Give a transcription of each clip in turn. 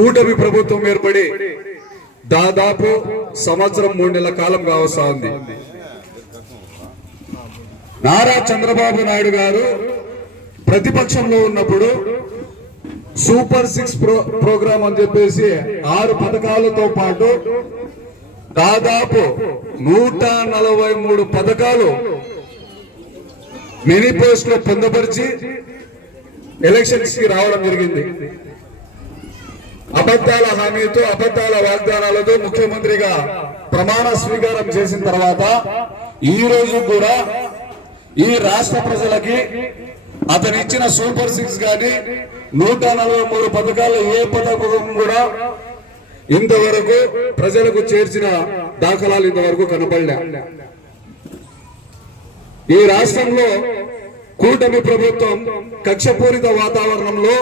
కూటమి ప్రభుత్వం ఏర్పడి దాదాపు సంవత్సరం మూడు నెలల కాలం కావస్తా ఉంది. నారా చంద్రబాబు నాయుడు గారు ప్రతిపక్షంలో ఉన్నప్పుడు సూపర్ సిక్స్ ప్రో ప్రోగ్రామ్ అని చెప్పేసి ఆరు పథకాలతో పాటు దాదాపు నూట నలభై మూడు పథకాలు మేనిఫెస్టో లో పొందపరిచి ఎలక్షన్స్కి రావడం జరిగింది. అబద్ధాల హామీతో అబద్ధాల వాగ్దానాలతో ముఖ్యమంత్రిగా ప్రమాణ స్వీకారం చేసిన తర్వాత ఈ రోజు కూడా ఈ రాష్ట్ర ప్రజలకి అతను ఇచ్చిన సూపర్ సిక్స్ కానీ నూట నలభై మూడు పథకాల ఏ పథకం కూడా ఇంతవరకు ప్రజలకు చేర్చిన దాఖలాలు ఇంతవరకు కనపడలే. ఈ రాష్ట్రంలో కూటమి ప్రభుత్వం కక్షపూరిత వాతావరణంలో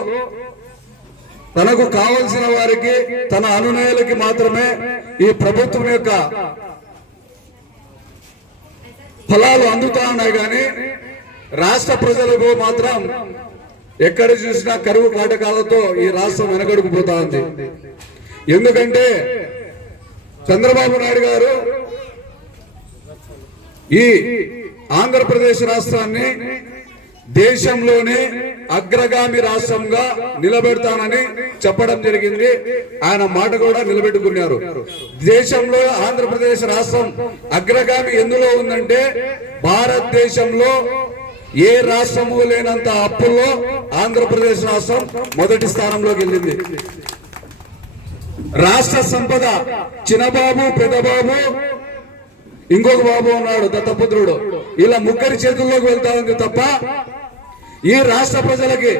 తనకు కావలసిన వారికి తన అనునయులకి మాత్రమే ఈ ప్రభుత్వం యొక్క ఫలాలు అందుతా ఉన్నాయి కానీ రాష్ట్ర ప్రజలకు మాత్రం ఎక్కడ చూసినా కరువు కాటకాలతో ఈ రాష్ట్రం వెనకడుకుపోతా ఉంది. ఎందుకంటే చంద్రబాబు నాయుడు గారు ఈ ఆంధ్రప్రదేశ్ రాష్ట్రాన్ని దేశంలోనే అగ్రగామి రాష్ట్రంగా నిలబెడతానని చెప్పడం జరిగింది. ఆయన మాట కూడా నిలబెట్టుకున్నారు. దేశంలో ఆంధ్రప్రదేశ్ రాష్ట్రం అగ్రగామి ఎందులో ఉందంటే భారతదేశంలో ఏ రాష్ట్రము లేనంత అప్పుల్లో ఆంధ్రప్రదేశ్ రాష్ట్రం మొదటి స్థానంలోకి వెళ్ళింది. రాష్ట్ర సంపద చిన్నబాబు పెద్దబాబు ఇంకొక బాబు ఉన్నాడు దత్తపుత్రుడు. ఇలా ముగ్గురి చేతుల్లోకి వెళ్తా ఉంది తప్ప ఈ రాష్ట్ర ప్రజలకి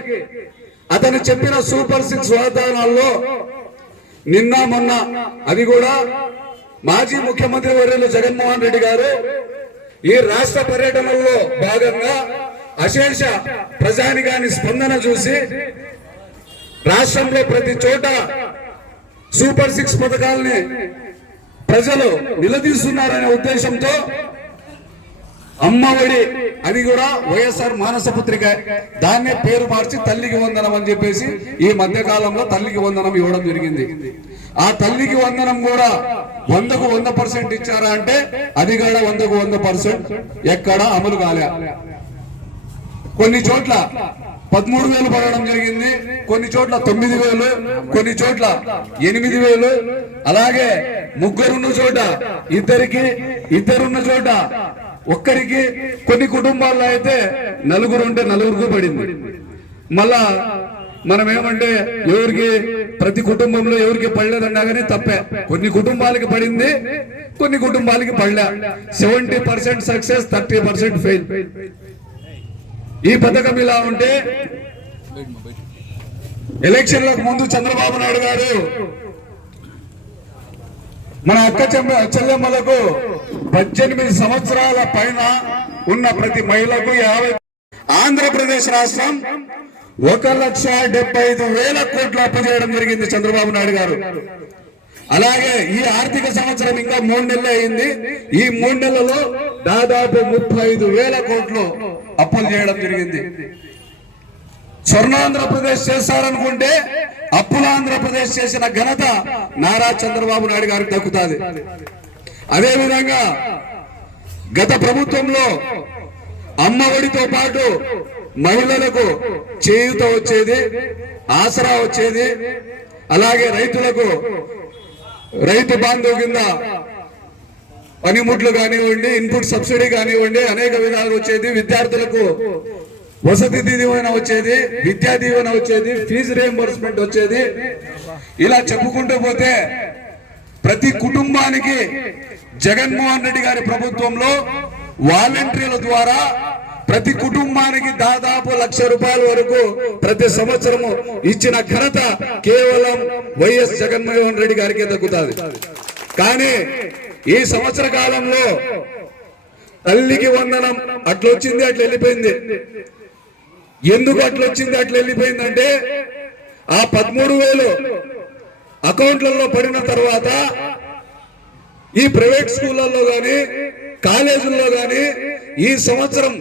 అతను చెప్పిన సూపర్ సిక్స్ వాగ్దానాల్లో నిన్న మొన్న అది కూడా మాజీ ముఖ్యమంత్రి వర్యులు జగన్మోహన్ రెడ్డి గారు ఈ రాష్ట్ర పర్యటనలో భాగంగా అశేష ప్రజానికాని స్పందన చూసి రాష్ట్రంలో ప్రతి చోట సూపర్ సిక్స్ పథకాలని ప్రజలు నిలదీస్తున్నారనే ఉద్దేశంతో అమ్మఒడి. అది కూడా వైఎస్ఆర్ మానస పుత్రిక. దాన్నే పేరు మార్చి తల్లికి వందనం అని చెప్పేసి ఈ మధ్య కాలంలో తల్లికి వందనం ఇవ్వడం జరిగింది. ఆ తల్లికి వందనం కూడా వందకు వంద పర్సెంట్ ఇచ్చారా అంటే అది కూడా వందకు వంద పర్సెంట్ ఎక్కడ అమలు కాలే. కొన్ని చోట్ల పదమూడు వేలు పడడం జరిగింది కొన్ని చోట్ల తొమ్మిది వేలు కొన్ని చోట్ల ఎనిమిది వేలు. అలాగే ముగ్గురున్న చోట ఇద్దరికి ఇద్దరున్న చోట ఒక్కరికి కొన్ని కుటుంబాల్లో అయితే నలుగురు ఉంటే నలుగురికి పడింది. మళ్ళా మనం ఏమంటే ఎవరికి ప్రతి కుటుంబంలో ఎవరికి పడలేదన్నా కానీ తప్పే. కొన్ని కుటుంబాలకి పడింది కొన్ని కుటుంబాలకి పడలే. Seventy percent success thirty percent fail. ఈ పథకం ఇలా ఉంటే ఎలక్షన్లకు ముందు చంద్రబాబు నాయుడు గారు మన అక్క చెల్లెమ్మలకు పద్దెనిమిది సంవత్సరాల పైన ఉన్న ప్రతి మహిళకు యాభై ఆంధ్రప్రదేశ్ రాష్ట్రం ఒక లక్ష డెబ్బై ఐదు వేల కోట్లు అప్పు చేయడం జరిగింది చంద్రబాబు నాయుడు గారు. అలాగే ఈ ఆర్థిక సంవత్సరం ఇంకా మూడు నెలలు అయింది. ఈ మూడు నెలలలో దాదాపు ముప్పై ఐదు వేల కోట్లు అప్పులు చేయడం జరిగింది. స్వర్ణాంధ్రప్రదేశ్ చేస్తారనుకుంటే అప్పుల ఆంధ్రప్రదేశ్ చేసిన ఘనత నారా చంద్రబాబు నాయుడు గారికి దక్కుతుంది. అదేవిధంగా గత ప్రభుత్వంలో అమ్మఒడితో పాటు మహిళలకు చేయూత వచ్చేది ఆసరా వచ్చేది అలాగే రైతులకు రైతు బాంధవ్ కింద పనిముట్లు కానివ్వండి ఇన్పుట్ సబ్సిడీ కానివ్వండి అనేక విధాలు వచ్చేది విద్యార్థులకు వసతి దీవెన వచ్చేది విద్యా దీవెన వచ్చేది ఫీజు రియంబర్స్మెంట్ వచ్చేది. ఇలా చెప్పుకుంటూ పోతే ప్రతి కుటుంబానికి జగన్మోహన్ రెడ్డి గారి ప్రభుత్వంలో వాలంటీర్ల ద్వారా ప్రతి కుటుంబానికి దాదాపు లక్ష రూపాయల వరకు ప్రతి సంవత్సరము ఇచ్చిన ఘనత కేవలం వైఎస్ జగన్మోహన్ రెడ్డి గారికి దక్కుతుంది. కానీ ఈ సంవత్సర కాలంలో తల్లికి వందనం అట్లొచ్చింది అట్లా వెళ్ళిపోయింది ఎందుకు అట్లా వచ్చింది అట్లా వెళ్ళిపోయిందంటే ఆ పదమూడు వేలు అకౌంట్లలో పడిన తర్వాత ఈ ప్రైవేట్ స్కూళ్ళల్లో కానీ కాలేజీల్లో కానీ ఈ సంవత్సరం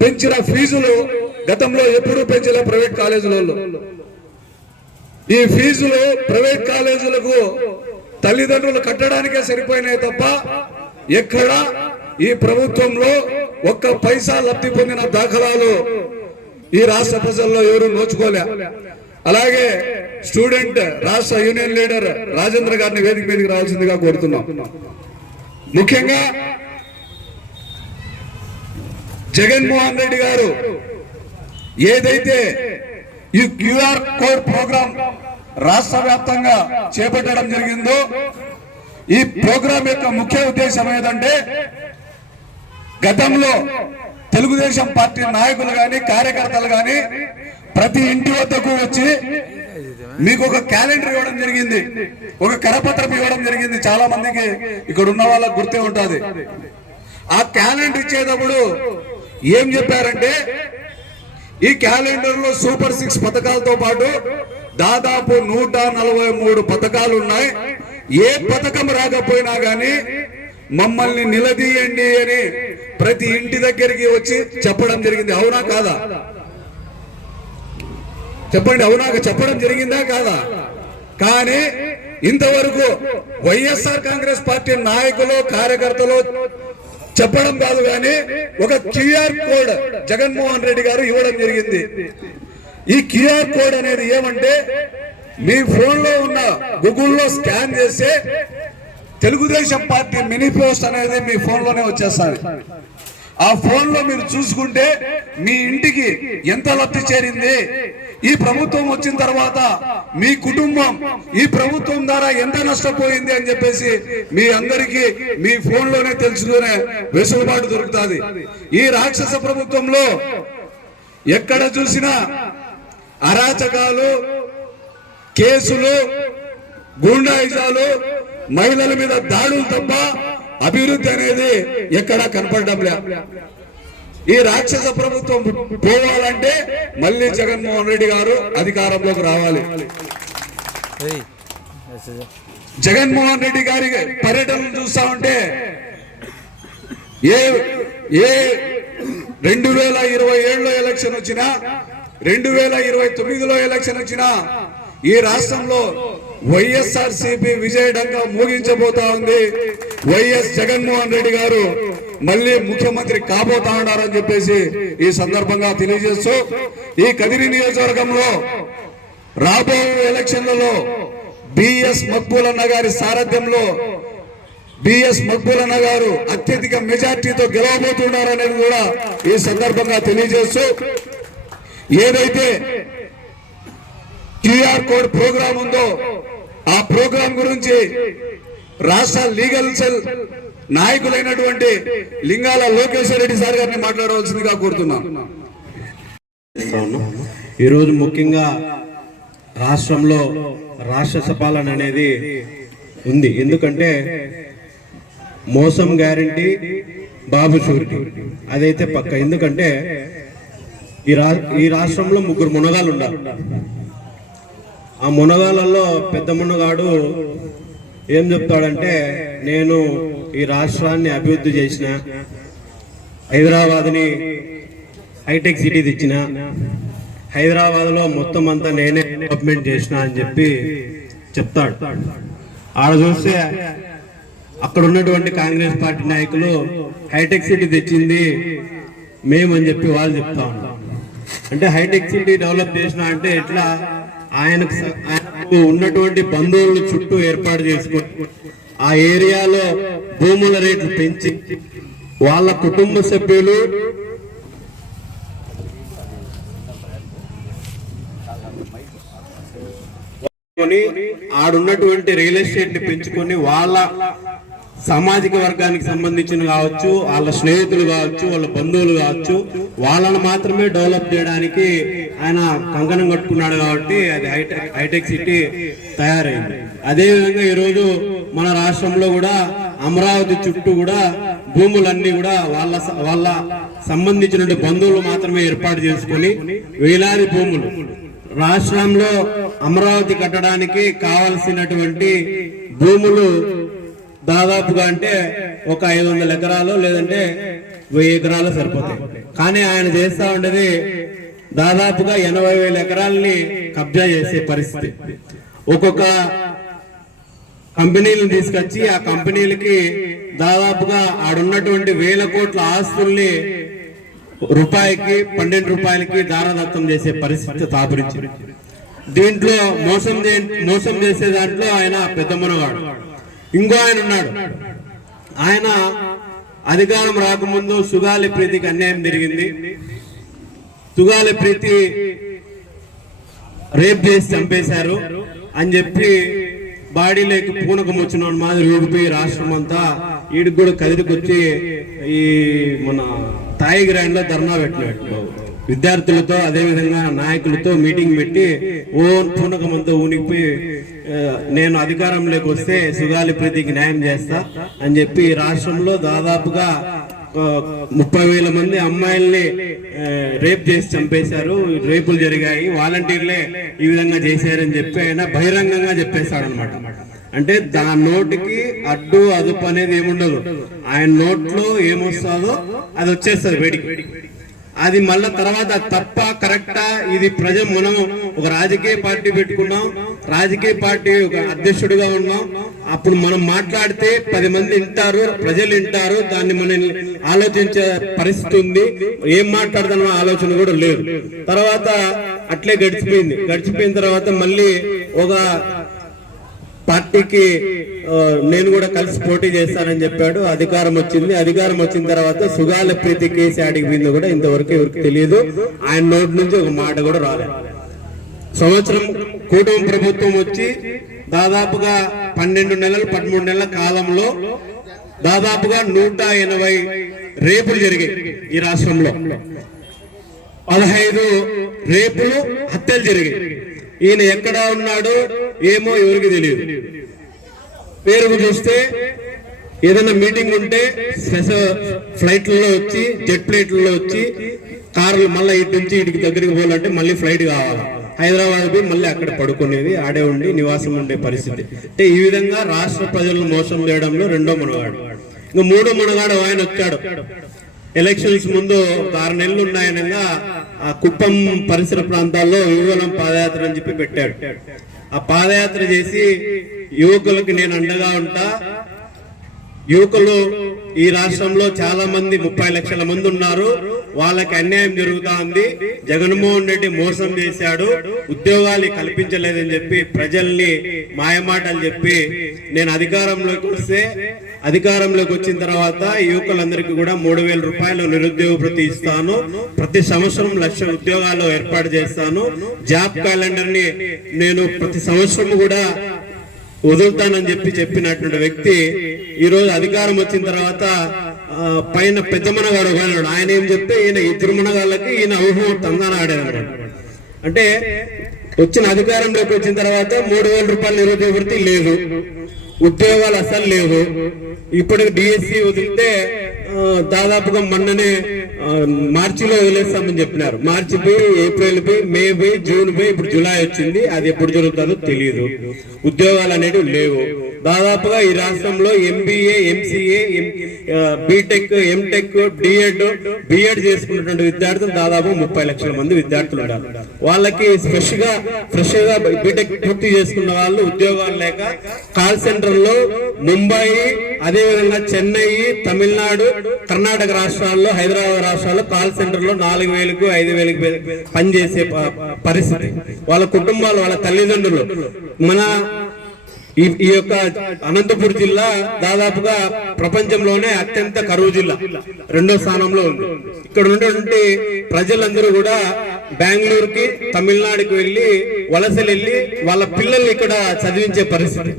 పెంచిన ఫీజులు గతంలో ఎప్పుడూ పెంచలే ప్రైవేట్ కాలేజీలలో. ఈ ఫీజులు ప్రైవేట్ కాలేజీలకు తల్లిదండ్రులు కట్టడానికే సరిపోయినాయి తప్ప ఎక్కడ ఈ ప్రభుత్వంలో ఒక్క పైసా లబ్ధి పొందిన దాఖలాలు ఈ రాష్ట్ర ప్రజల్లో ఎవరు నోచుకోలే. అలాగే స్టూడెంట్ రాష్ట్ర యూనియన్ లీడర్ రాజేంద్ర గారిని వేదిక మీదకి రావాల్సిందిగా కోరుతున్నాం. ముఖ్యంగా జగన్మోహన్ రెడ్డి గారు ఏదైతే ఈ క్యూఆర్ కోడ్ ప్రోగ్రాం రాష్ట్ర వ్యాప్తంగా చేపట్టడం జరిగిందో ఈ ప్రోగ్రాం యొక్క ముఖ్య ఉద్దేశం ఏదంటే గతంలో తెలుగుదేశం పార్టీ నాయకులు కానీ కార్యకర్తలు కానీ ప్రతి ఇంటి వద్దకు వచ్చి మీకు ఒక క్యాలెండర్ ఇవ్వడం జరిగింది. ఒక కరపత్రం ఇవ్వడం జరిగింది చాలా మందికి. ఇక్కడ ఉన్న వాళ్ళకి గుర్తే ఉంటుంది. ఆ క్యాలెండర్ ఇచ్చేటప్పుడు ఏం చెప్పారంటే ఈ క్యాలెండర్లో సూపర్ సిక్స్ పథకాలతో పాటు దాదాపు నూట నలభై మూడు పథకాలు ఉన్నాయి. ఏ పథకం రాకపోయినా గాని మమ్మల్ని నిలదీయండి అని ప్రతి ఇంటి దగ్గరికి వచ్చి చెప్పడం జరిగింది. అవునా కాదా? చెప్పండి అవునా? చెప్పడం జరిగిందా కాదా? కానీ ఇంతవరకు వైఎస్ఆర్ కాంగ్రెస్ పార్టీ నాయకులు కార్యకర్తలు చెప్పడం కాదు కానీ ఒక క్యూఆర్ కోడ్ జగన్మోహన్ రెడ్డి గారు ఇవ్వడం జరిగింది. ఈ క్యూఆర్ కోడ్ అనేది ఏమంటే మీ ఫోన్లో ఉన్న గూగుల్లో స్కాన్ చేస్తే తెలుగుదేశం పార్టీ మినీ పోస్ట్ అనేది మీ ఫోన్లోనే ఆ ఫోన్లో మీరు చూసుకుంటే మీ ఇంటికి ఎంత లబ్ధి చేరింది? ఈ ప్రభుత్వం వచ్చిన తర్వాత మీ కుటుంబం ఈ ప్రభుత్వం ద్వారా ఎంత నష్టపోయింది అని చెప్పేసి మీ అందరికీ మీ ఫోన్లోనే తెలుసుకునే వెసులుబాటు దొరుకుతుంది. ఈ రాక్షస ప్రభుత్వంలో ఎక్కడ చూసినా అరాచకాలు కేసులు గూండాయిజాలు మహిళల మీద దాడులు తప్ప అభివృద్ధి అనేది ఎక్కడా కనపడడం లే. ఈ రాక్షస ప్రభుత్వం పోవాలంటే మళ్ళీ జగన్మోహన్ రెడ్డి గారు అధికారంలోకి రావాలి. జగన్మోహన్ రెడ్డి గారి పర్యటనలు చూస్తా ఉంటే ఏ ఏ రెండు వేల ఇరవై ఏడులో ఎలక్షన్ వచ్చినా రెండు వేల ఇరవై తొమ్మిదిలో ఎలక్షన్ వచ్చినా ఈ రాష్ట్రంలో వైఎస్ఆర్ సిపి విజయడంగా ముగించబోతా ఉంది. వైఎస్ జగన్మోహన్ రెడ్డి గారు మళ్ళీ ముఖ్యమంత్రి కాబోతా ఉన్నారని చెప్పేసి ఈ సందర్భంగా తెలియజేస్తూ ఈ కదిరి నియోజకవర్గంలో రాబోయే ఎలక్షన్లలో బిఎస్ మక్బూలన్న గారి సారథ్యంలో బిఎస్ మక్బూలన్న గారు అత్యధిక మెజార్టీతో గెలవబోతున్నారనేది కూడా ఈ సందర్భంగా తెలియజేస్తూ ఏదైతే క్యూఆర్ కోడ్ ప్రోగ్రామ్ ఉందో ఆ ప్రోగ్రాం గురించి రాష్ట్ర లీగల్ సెల్ నాయకులైనటువంటి లింగాల లోకేశ్వర రెడ్డి సార్ గారిని మాట్లాడవలసిందిగా కోరుతున్నాను ఈరోజు ముఖ్యంగా రాష్ట్రంలో రాష్ట్ర సపాలన అనేది ఉంది. ఎందుకంటే మోసం గ్యారంటీ బాబు షూరిటీ. అదైతే పక్క. ఎందుకంటే ఈ రా ఈ రాష్ట్రంలో ముగ్గురు మునగాలు ఉన్నారు ఆ మునగాలలో పెద్ద మునగాడు ఏం చెప్తాడంటే నేను ఈ రాష్ట్రాన్ని అభివృద్ధి చేసిన హైదరాబాద్ని హైటెక్ సిటీ తెచ్చిన హైదరాబాద్లో మొత్తం అంతా నేనే డెవలప్మెంట్ చేసిన అని చెప్పి చెప్తాడు. ఆడ చూస్తే అక్కడ ఉన్నటువంటి కాంగ్రెస్ పార్టీ నాయకులు హైటెక్ సిటీ తెచ్చింది మేమని చెప్పి వాళ్ళు చెప్తా ఉన్నాం అంటే హైటెక్ సిటీ డెవలప్ చేసిన అంటే ఎట్లా? ఆయనకు ఆయనకు ఉన్నటువంటి బంధువులను చుట్టూ ఏర్పాటు చేసుకొని ఆ ఏరియాలో భూముల రేట్లు పెంచి వాళ్ళ కుటుంబ సభ్యులు ఆడున్నటువంటి రియల్ ఎస్టేట్ని పెంచుకొని వాళ్ళ సామాజిక వర్గానికి సంబంధించిన కావచ్చు వాళ్ళ స్నేహితులు కావచ్చు వాళ్ళ బంధువులు కావచ్చు వాళ్ళని మాత్రమే డెవలప్ చేయడానికి ఆయన కంకణం కట్టుకున్నాడు కాబట్టి అది హైటెక్ హైటెక్ సిటీ తయారైంది. అదేవిధంగా ఈరోజు మన రాష్ట్రంలో కూడా అమరావతి చుట్టూ కూడా భూములన్నీ కూడా వాళ్ళ స- వాళ్ళ సంబంధించిన బంధువులు మాత్రమే ఏర్పాటు చేసుకొని వేలాది భూములు రాష్ట్రంలో అమరావతి కట్టడానికి కావలసినటువంటి భూములు దాదాపుగా అంటే ఒక ఐదు వందల ఎకరాలు లేదంటే వెయ్యి ఎకరాలు సరిపోతాయి. కానీ ఆయన చేస్తా ఉండేది దాదాపుగా ఎనభై వేల ఎకరాలని కబ్జా చేసే పరిస్థితి. ఒక్కొక్క కంపెనీలను తీసుకొచ్చి ఆ కంపెనీలకి దాదాపుగా ఆడున్నటువంటి వేల కోట్ల ఆస్తుల్ని రూపాయికి పన్నెండు రూపాయలకి దారదత్తం చేసే పరిస్థితి తాపరించింది. దీంట్లో మోసం చే- మోసం చేసే దాంట్లో ఆయన పెద్ద మునగాడు ఇంకో ఆయన ఉన్నాడు. ఆయన అధికారం రాకముందు సుగాలి ప్రీతికి అన్యాయం జరిగింది. సుగాలి ప్రీతి రేప్ చేసి చంపేశారు అని చెప్పి బాడీలోకి పూనకం వచ్చిన మాదిరి ఊగిపోయి రాష్ట్రం అంతా ఈడికి కూడా కదిలికొచ్చి ఈ మన తాయి గ్రాండ్లో ధర్నా పెట్టినట్టు విద్యార్థులతో అదేవిధంగా నాయకులతో మీటింగ్ పెట్టి ఓ పూనకం అంతా ఊనిపోయి నేను అధికారంలోకి వస్తే సుగాలి ప్రీతికి న్యాయం చేస్తా అని చెప్పి రాష్ట్రంలో దాదాపుగా ముప్పై వేల మంది అమ్మాయిల్ని రేప్ చేసి చంపేశారు. రేపులు జరిగాయి. వాలంటీర్లే ఈ విధంగా చేశారని చెప్పి ఆయన బహిరంగంగా చెప్పేశాడు అనమాట అంటే దా నోటికి అడ్డు అదుపు అనేది ఏముండదు. ఆయన నోట్లో ఏమొస్తుందో అది వచ్చేస్తుంది వేడికి. అది మళ్ళా తర్వాత తప్ప కరెక్టా ఇది ప్రజ మనం ఒక రాజకీయ పార్టీ పెట్టుకున్నాం రాజకీయ పార్టీ ఒక అధ్యక్షుడిగా ఉన్నాం. అప్పుడు మనం మాట్లాడితే పది మంది వింటారు ప్రజలు వింటారు దాన్ని మనం ఆలోచించే పరిస్థితి ఉంది. ఏం మాట్లాడదాం ఆలోచన కూడా లేదు. తర్వాత అట్లే గడిచిపోయింది. గడిచిపోయిన తర్వాత మళ్ళీ ఒక పార్టీకి నేను కూడా కలిసి పోటీ చేస్తానని చెప్పాడు. అధికారం వచ్చింది. అధికారం వచ్చిన తర్వాత సుగాల ప్రీతి కేసు ఆడికి కూడా ఇంతవరకు ఎవరికి తెలియదు. ఆయన నోటి నుంచి ఒక మాట కూడా రాలేదు. సంవత్సరం కూటమి ప్రభుత్వం వచ్చి దాదాపుగా పన్నెండు నెలలు పదమూడు నెలల కాలంలో దాదాపుగా నూట ఎనభై రేపులు జరిగాయి ఈ రాష్ట్రంలో. పదహైదు రేపులు హత్యలు జరిగాయి. ఈయన ఎక్కడ ఉన్నాడో? ఏమో ఎవరికి తెలియదు. పేరుకు చూస్తే ఏదైనా మీటింగ్ ఉంటే స్పెషల్ ఫ్లైట్లలో వచ్చి జెట్ ఫ్లైట్లలో వచ్చి కార్లు మళ్ళీ ఇటు నుంచి ఇటుకి దగ్గరికి పోవాలంటే మళ్ళీ ఫ్లైట్ కావాలి. హైదరాబాద్ పోయి మళ్ళీ అక్కడ పడుకునేది ఆడే ఉండి నివాసం ఉండే పరిస్థితి. అంటే ఈ విధంగా రాష్ట్ర ప్రజలను మోసం చేయడంలో రెండో మునగాడు. ఇంకా మూడో మునగాడు ఆయన వచ్చాడు. ఎలక్షన్స్ ముందు ఆరు నెలలు ఉన్నాయనగా ఆ కుప్పం పరిసర ప్రాంతాల్లో యువలం పాదయాత్ర అని చెప్పి పెట్టాడు. ఆ పాదయాత్ర చేసి యువకులకు నేను అండగా ఉంటా. యువకులు ఈ రాష్ట్రంలో చాలా మంది ముప్పై లక్షల మంది ఉన్నారు. వాళ్ళకి అన్యాయం జరుగుతా ఉంది జగన్మోహన్ రెడ్డి మోసం చేశాడు. ఉద్యోగాలు కల్పించలేదని చెప్పి ప్రజల్ని మాయమాటలు చెప్పి నేను అధికారంలోకి వస్తే అధికారంలోకి వచ్చిన తర్వాత యువకులందరికీ కూడా మూడు వేల రూపాయలు నిరుద్యోగ ప్రతి ఇస్తాను. ప్రతి సంవత్సరం లక్ష ఉద్యోగాలు ఏర్పాటు చేస్తాను. జాబ్ క్యాలెండర్ని నేను ప్రతి సంవత్సరం కూడా వదులుతానని చెప్పి చెప్పినటువంటి వ్యక్తి ఈరోజు అధికారం వచ్చిన తర్వాత పైన పెద్ద మనగాడు ఒక ఆయన ఏం చెప్తే ఈయన ఇద్దరు మనగాళ్ళకి ఈయన ఊహం తందాన ఆడేవాడు అంటే వచ్చిన అధికారంలోకి వచ్చిన తర్వాత మూడు వేల రూపాయల నిరుద్యోగ లేదు. ఉద్యోగాలు అసలు లేవు. ఇప్పుడు డిఎస్సి వదిలితే దాదాపుగా మొన్ననే మార్చిలో వదిలేస్తామని చెప్పినారు. మార్చి పోయి ఏప్రిల్ పోయి మే పోయి జూన్ పోయి ఇప్పుడు జూలై వచ్చింది. అది ఎప్పుడు జరుగుతుందో తెలియదు ఉద్యోగాలు అనేవి లేవు. దాదాపుగా ఈ రాష్ట్రంలో MBA MCA BTech MTech DEd BEd చేసుకున్నటువంటి విద్యార్థులు దాదాపు ముప్పై లక్షల మంది విద్యార్థులు ఉన్నారు వాళ్ళకి ఫ్రెష్గా ఫ్రెష్గా బీటెక్ పూర్తి చేసుకున్న వాళ్ళు ఉద్యోగాలు లేక కాల్ సెంటర్లో ముంబై అదేవిధంగా చెన్నై తమిళనాడు కర్ణాటక రాష్ట్రాల్లో హైదరాబాద్ రాష్ట్రాల్లో కాల్ సెంటర్లో నాలుగు వేలకు ఐదు వేలకు పనిచేసే పరిస్థితి. వాళ్ళ కుటుంబాలు వాళ్ళ తల్లిదండ్రులు. మన ఈ ఈ యొక్క అనంతపూర్ జిల్లా దాదాపుగా ప్రపంచంలోనే అత్యంత కరువు జిల్లా. రెండో స్థానంలో ఉంది. ఇక్కడ ఉన్నటువంటి ప్రజలందరూ కూడా బెంగళూరుకి తమిళనాడుకి వెళ్ళి వలసలు వెళ్ళి వాళ్ళ పిల్లల్ని ఇక్కడ చదివించే పరిస్థితి.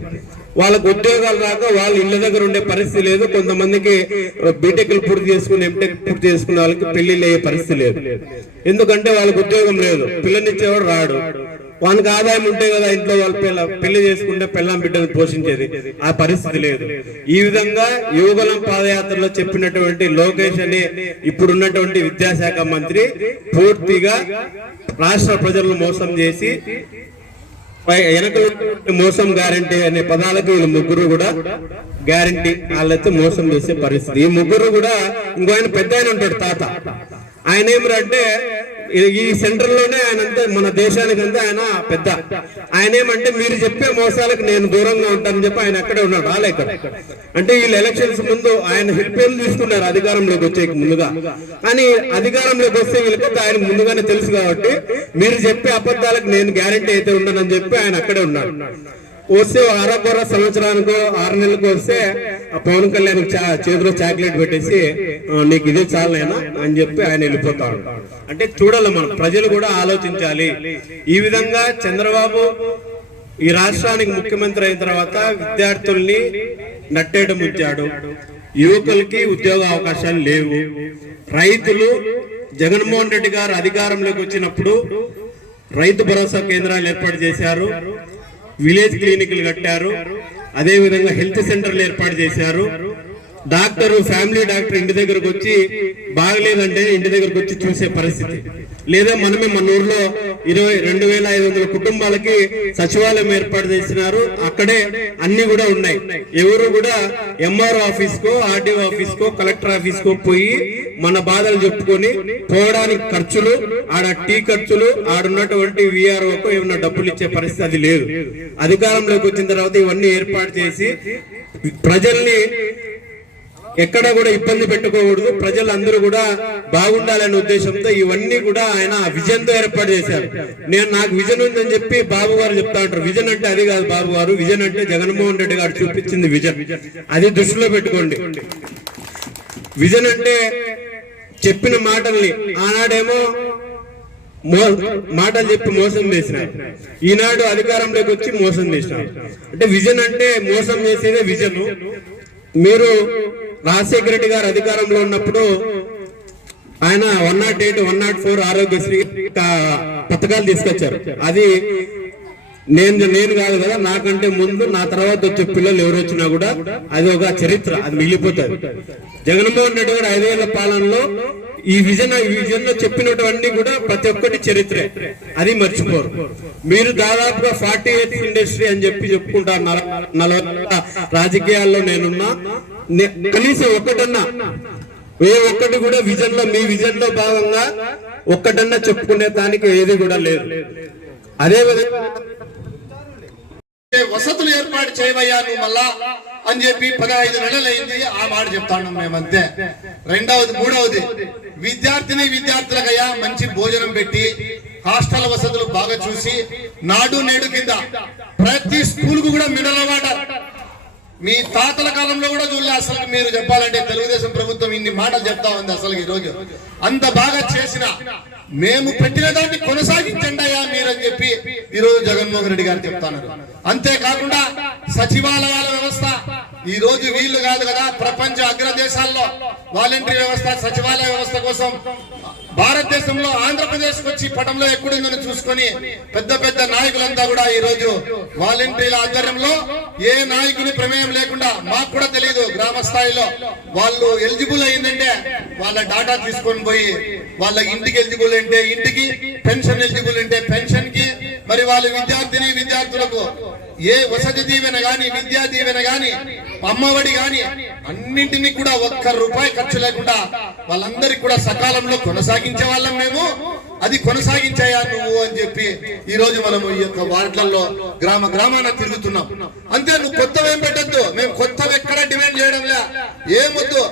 వాళ్ళకు ఉద్యోగాలు రాక వాళ్ళ ఇళ్ళ దగ్గర ఉండే పరిస్థితి లేదు. కొంతమందికి బీటెక్లు పూర్తి చేసుకుని ఎంటెక్ పూర్తి చేసుకునే వాళ్ళకి పెళ్ళిళ్ళు అయ్యే పరిస్థితి లేదు. ఎందుకంటే వాళ్ళకి ఉద్యోగం లేదు. పిల్లనిచ్చేవాడు రాడు. వానికి ఆదాయం ఉంటే కదా ఇంట్లో వాళ్ళ పిల్ల పెళ్ళి చేసుకుంటే పెళ్ళాం బిడ్డను పోషించేది. ఆ పరిస్థితి లేదు. ఈ విధంగా యువగలం పాదయాత్రలో చెప్పినటువంటి లోకేష్ అనే ఇప్పుడున్నటువంటి విద్యాశాఖ మంత్రి పూర్తిగా రాష్ట్ర ప్రజలను మోసం చేసి వెనకలు మోసం గ్యారంటీ అనే పదాలకు వీళ్ళు ముగ్గురు కూడా గ్యారంటీ వాళ్ళైతే మోసం చేసే పరిస్థితి. ఈ ముగ్గురు కూడా ఇంకో ఆయన పెద్ద ఆయన ఉంటాడు తాత. ఆయన ఏమిరంటే ఈ- ఈ సెంటర్లోనే ఆయన అంతే మన దేశానికి అంతా ఆయన పెద్ద. ఆయన ఏమంటే మీరు చెప్పే మోసాలకు నేను దూరంగా ఉంటానని చెప్పి ఆయన అక్కడే ఉన్నాడు రాలేక అంటే వీళ్ళు ఎలక్షన్స్ ముందు ఆయన హెల్ప్ తీసుకున్నారు అధికారంలోకి వచ్చే ముందుగా. కానీ అధికారంలోకి వస్తే వీళ్ళకి ఆయన ముందుగానే తెలుసు కాబట్టి మీరు చెప్పే అబద్ధాలకు నేను గ్యారంటీ అయితే ఉండనని చెప్పి ఆయన అక్కడే ఉన్నాడు. వస్తే అరకొర సంవత్సరానికి ఆరు నెలలకు వస్తే ఆ పవన్ కళ్యాణ్ చా- చేతిలో చాక్లెట్ పెట్టేసి నీకు ఇదే చాలేనా అని చెప్పి ఆయన వెళ్ళిపోతాడు అంటే చూడాలి మనం ప్రజలు కూడా ఆలోచించాలి. ఈ విధంగా చంద్రబాబు ఈ రాష్ట్రానికి ముఖ్యమంత్రి అయిన తర్వాత విద్యార్థుల్ని నట్టేయడం ఉంచాడు యువకులకి ఉద్యోగ అవకాశాలు లేవు. రైతులు జగన్మోహన్ రెడ్డి గారు అధికారంలోకి వచ్చినప్పుడు రైతు భరోసా కేంద్రాలు ఏర్పాటు చేశారు. విలేజ్ క్లినిక్లు కట్టారు. అదే విధంగా హెల్త్ సెంటర్లు ఏర్పాటు చేశారు. డాక్టర్ ఫ్యామిలీ డాక్టర్ ఇంటి దగ్గరకు వచ్చి బాగలేదంటే ఇంటి దగ్గరకు వచ్చి చూసే పరిస్థితి. లేదా మనమే మన ఊర్లో ఇరవై రెండు వేల ఐదు వందల కుటుంబాలకి సచివాలయం ఏర్పాటు చేసినారు. అక్కడే అన్ని కూడా ఉన్నాయి. ఎవరు కూడా ఎంఆర్ఓ ఆఫీస్ కో ఆర్డీఓ ఆఫీస్ కో కలెక్టర్ ఆఫీస్ కో పోయి మన బాధలు చెప్పుకొని పోవడానికి ఖర్చులు ఆడ టీ ఖర్చులు ఆడున్నటువంటి విఆర్ఓకు ఏమన్నా డబ్బులు ఇచ్చే పరిస్థితి అది లేదు. అధికారంలోకి వచ్చిన తర్వాత ఇవన్నీ ఏర్పాటు చేసి ప్రజల్ని ఎక్కడ కూడా ఇబ్బంది పెట్టుకోకూడదు. ప్రజలందరూ కూడా బాగుండాలనే ఉద్దేశంతో ఇవన్నీ కూడా ఆయన విజన్తో ఏర్పాటు చేశారు. నేను నాకు విజన్ ఉందని చెప్పి బాబు గారు చెప్తా ఉంటారు. విజన్ అంటే అది కాదు బాబు గారు. విజన్ అంటే జగన్మోహన్ రెడ్డి గారు చూపించింది విజన్. అది దృష్టిలో పెట్టుకోండి. విజన్ అంటే చెప్పిన మాటల్ని ఆనాడేమో మో మాటలు చెప్పి మోసం చేసినారు ఈనాడు అధికారంలోకి వచ్చి మోసం చేసినారు అంటే విజన్ అంటే మోసం చేసేదే విజన్. మీరు రాజశేఖర రెడ్డి గారు అధికారంలో ఉన్నప్పుడు ఆయన one nought eight one nought four Aarogyasri పథకాలు తీసుకొచ్చారు. అది నేను నేను కాదు కదా నాకంటే ముందు నా తర్వాత వచ్చే పిల్లలు ఎవరు వచ్చినా కూడా అది ఒక చరిత్ర అది మిగిలిపోతుంది. జగన్మోహన్ రెడ్డి గారు ఐదేళ్ళ పాలనలో ఈ విజన్ ఈ విజన్లో చెప్పినటువంటి కూడా ప్రతి ఒక్కటి చరిత్రే. అది మర్చిపోరు. మీరు దాదాపుగా ఫార్టీ ఎయిత్ ఇండస్ట్రీ అని చెప్పి చెప్పుకుంటారు నలభై రాజకీయాల్లో నేనున్నా. నే- కనీసం ఒక్కటన్నా. ఏ ఒక్కటి కూడా విజన్లో మీ విజన్లో భాగంగా ఒక్కటన్నా చెప్పుకునే దానికి ఏది కూడా లేదు. అదే విధంగా వసతులు ఏర్పాటు చేయవయ్యా నువ్వు మళ్ళా అని చెప్పి పదహైదు నెలలైంది ఆ మాట చెప్తాను మేమంతే. రెండవది మూడవది విద్యార్థిని విద్యార్థులకయ్యా మంచి భోజనం పెట్టి హాస్టల్ వసతులు బాగా చూసి నాడు నేడు కింద ప్రతి స్కూల్కు కూడా మినరల్ వాటర్ మీ తాతల కాలంలో కూడా చూడలే అసలు మీరు చెప్పాలంటే తెలుగుదేశం ప్రభుత్వం ఇన్ని మాటలు చెప్తా ఉంది అసలు ఈ రోజు అంత బాగా చేసిన మేము పెట్టిన దాన్ని కొనసాగించండి అయ్యా మీరని చెప్పి ఈ రోజు జగన్మోహన్ రెడ్డి గారు చెప్తాను అంతేకాకుండా సచివాలయాల వ్యవస్థ ఈ రోజు వీళ్ళు కాదు కదా ప్రపంచ అగ్రదేశాల్లో వాలంటీర్ వ్యవస్థ సచివాలయ వ్యవస్థ కోసం భారతదేశంలో ఆంధ్రప్రదేశ్ వచ్చి పటంలో ఎక్కడుందని చూసుకొని పెద్ద పెద్ద నాయకులంతా కూడా ఈ రోజు వాలంటీర్ల ఆధ్వర్యంలో ఏ నాయకుని ప్రమేయం లేకుండా మాకు కూడా తెలియదు గ్రామ స్థాయిలో వాళ్ళు ఎలిజిబుల్ అయిందంటే వాళ్ళ డాటా తీసుకొని పోయి వాళ్ళ ఇంటికి ఎలిజిబుల్ అంటే ఇంటికి పెన్షన్ ఎలిజిబుల్ అంటే పెన్షన్కి మరి వాళ్ళ విద్యార్థిని విద్యార్థులకు ఏ వసతి దీవెన గాని విద్యా దీవెన గాని అమ్మఒడి గాని అన్నింటినీ కూడా ఒక్క రూపాయి ఖర్చు లేకుండా వాళ్ళందరికీ కూడా సకాలంలో కొనసాగించే వాళ్ళం మేము. అది కొనసాగించాయా నువ్వు అని చెప్పి ఈ రోజు మనము ఈ యొక్క వార్డులలో గ్రామ గ్రామాన తిరుగుతున్నాం. అంతే నువ్వు కొత్తవి ఏం పెట్టద్దు. మేము కొత్తవి ఎక్కడ డిమాండ్ చేయడంలే ఏమొద్దు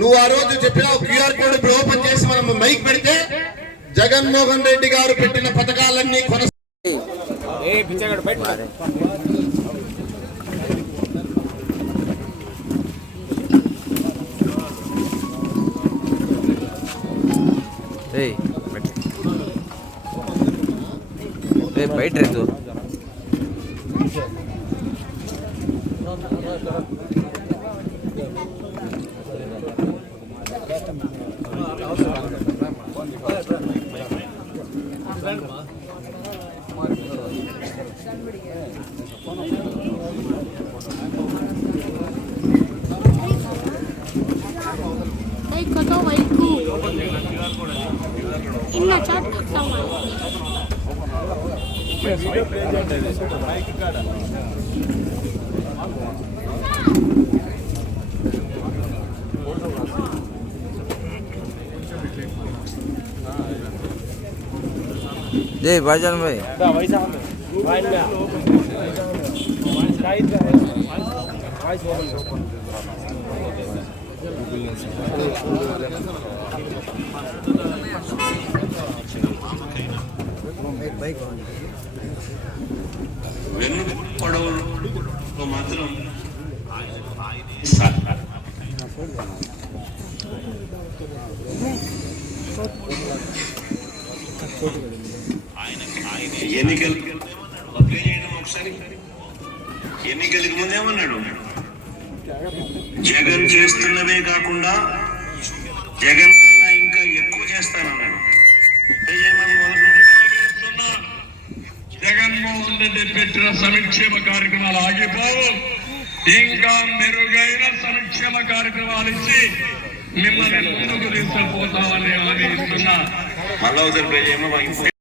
నువ్వు ఆ రోజు చెప్పిన క్యూఆర్ కోడ్ ఇప్పుడు ఓపెన్ చేసి మనం మైక్ పెడితే జగన్మోహన్ రెడ్డి గారు పెట్టిన పథకాలన్నీ కొనసాగి ఏయ్ బయట. ఏ బయట రేసు ಅನ್ನೋದು ವೈಕು ಇನ್ನು ಚಾಟ್ ತಮ್ಮ जी भाईजान भाई भाई వెన్ను పొడవులో మాత్రం ఎన్నికలు అప్లై చేయడం ఒకసారి ఎన్నికలకు ముందేమన్నాడు? జగన్ చేస్తున్నవే కాకుండా జగన్ కన్నా ఇంకా ఎక్కువ చేస్తానన్నాడు. జగన్మోహన్ రెడ్డి పెట్టిన సంక్షేమ కార్యక్రమాలు ఆగిపోవు. ఇంకా మెరుగైన సంక్షేమ కార్యక్రమాలు ఇచ్చి మిమ్మల్ని ముందుకు తీసుకుపోతామని హామీ ఇస్తున్నా మళ్ళా